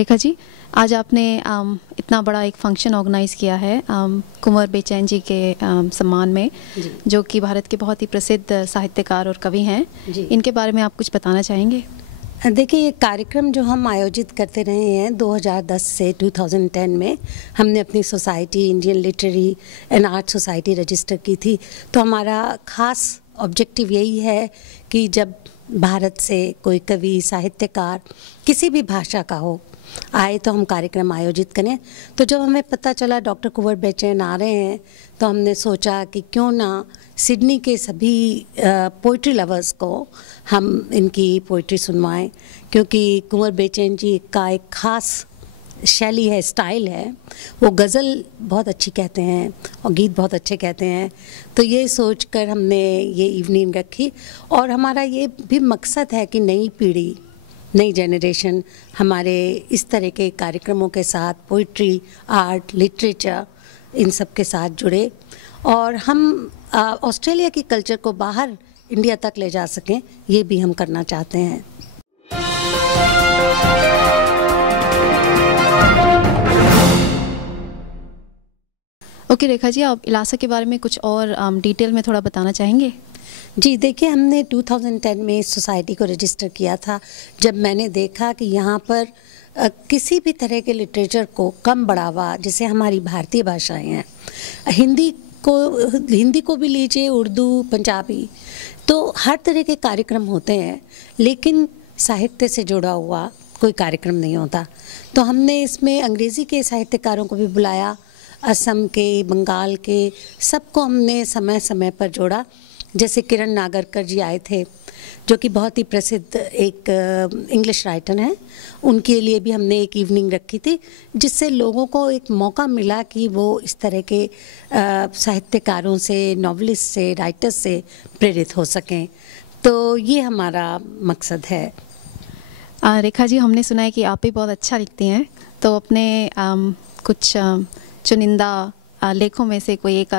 रेखा जी, आज आपने इतना बड़ा एक फंक्शन ऑर्गेनाइज़ किया है कुंवर बेचैन जी के सम्मान में, जो कि भारत के बहुत ही प्रसिद्ध साहित्यकार और कवि हैं। इनके बारे में आप कुछ बताना चाहेंगे? देखिए, ये कार्यक्रम जो हम आयोजित करते रहे हैं 2010 से 2010 में, हमने अपनी society Indian literary and art society register की थी। तो हमारा ख़ास ऑब्जेक्टिव यही है कि जब भारत से कोई कवि, साहित्यकार किसी भी भाषा का हो आए तो हम कार्यक्रम आयोजित करें। तो जब हमें पता चला डॉक्टर कुंवर बेचैन आ रहे हैं, तो हमने सोचा कि क्यों ना सिडनी के सभी पोइट्री लवर्स को हम इनकी पोइट्री सुनवाएं, क्योंकि कुंवर बेचैन जी का एक ख़ास शैली है, स्टाइल है। वो गज़ल बहुत अच्छी कहते हैं और गीत बहुत अच्छे कहते हैं। तो ये सोचकर हमने ये इवनिंग रखी, और हमारा ये भी मकसद है कि नई पीढ़ी, नई जनरेशन हमारे इस तरह के कार्यक्रमों के साथ, पोइट्री, आर्ट, लिटरेचर, इन सब के साथ जुड़े, और हम ऑस्ट्रेलिया की कल्चर को बाहर इंडिया तक ले जा सकें, ये भी हम करना चाहते हैं। ओके रेखा जी, आप इलासा के बारे में कुछ और डिटेल में थोड़ा बताना चाहेंगे? जी देखिए, हमने 2010 में इस सोसाइटी को रजिस्टर किया था, जब मैंने देखा कि यहाँ पर किसी भी तरह के लिटरेचर को कम बढ़ावा, जैसे हमारी भारतीय भाषाएं हैं, हिंदी को भी लीजिए, उर्दू, पंजाबी, तो हर तरह के कार्यक्रम होते हैं, लेकिन साहित्य से जुड़ा हुआ कोई कार्यक्रम नहीं होता। तो हमने इसमें अंग्रेज़ी के साहित्यकारों को भी बुलाया, असम के, बंगाल के, सबको हमने समय समय पर जोड़ा। जैसे किरण नागरकर जी आए थे, जो कि बहुत ही प्रसिद्ध एक इंग्लिश राइटर हैं, उनके लिए भी हमने एक इवनिंग रखी थी, जिससे लोगों को एक मौका मिला कि वो इस तरह के साहित्यकारों से, नॉवलिस्ट से, राइटर्स से प्रेरित हो सकें। तो ये हमारा मकसद है। रेखा जी, हमने सुना है कि आप भी बहुत अच्छा लिखती हैं, तो अपने कुछ चुनिंदा लेखों में से कोई एक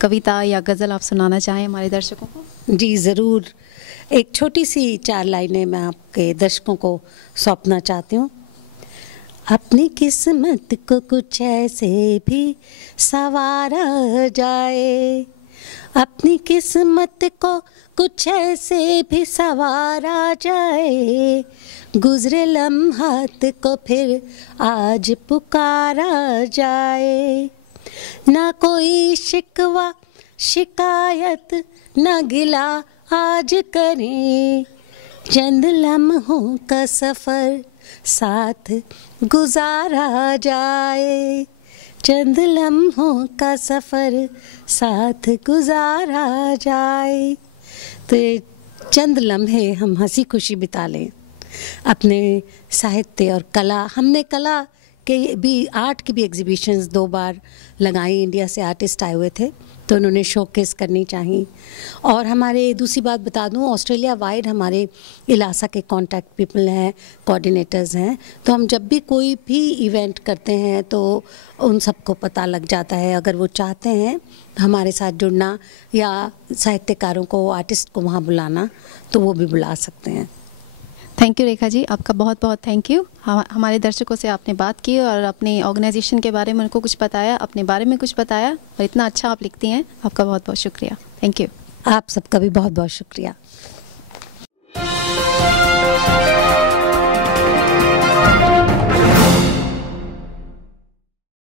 कविता या गज़ल आप सुनाना चाहें हमारे दर्शकों को? जी ज़रूर। एक छोटी सी 4 लाइनें मैं आपके दर्शकों को सौंपना चाहती हूँ। अपनी किस्मत को कुछ ऐसे भी संवारा जाए, अपनी किस्मत को कुछ ऐसे भी संवारा जाए, गुज़रे लम्हात को फिर आज पुकारा जाए। ना कोई शिकवा शिकायत ना गिला आज करें, चंद लम्हों का सफ़र साथ गुजारा जाए, चंद लम्हों का सफ़र साथ गुजारा जाए। तो ये चंद लम्हे हम हंसी खुशी बिता लें अपने साहित्य और कला। हमने कला के भी, आर्ट की भी एग्जीबिशंस 2 बार लगाई। इंडिया से आर्टिस्ट आए हुए थे, तो उन्होंने शोकेस करनी चाहिए। और हमारे दूसरी बात बता दूं, ऑस्ट्रेलिया वाइड हमारे इलासा के कॉन्टैक्ट पीपल हैं, कोऑर्डिनेटर्स हैं। तो हम जब भी कोई भी इवेंट करते हैं तो उन सबको पता लग जाता है। अगर वो चाहते हैं हमारे साथ जुड़ना या साहित्यकारों को, आर्टिस्ट को वहाँ बुलाना, तो वो भी बुला सकते हैं। थैंक यू रेखा जी, आपका बहुत बहुत थैंक यू। हमारे दर्शकों से आपने बात की और अपने ऑर्गेनाइजेशन के बारे में उनको कुछ बताया, अपने बारे में कुछ बताया, और इतना अच्छा आप लिखती हैं। आपका बहुत बहुत शुक्रिया। Thank you. आप सबका भी बहुत बहुत शुक्रिया।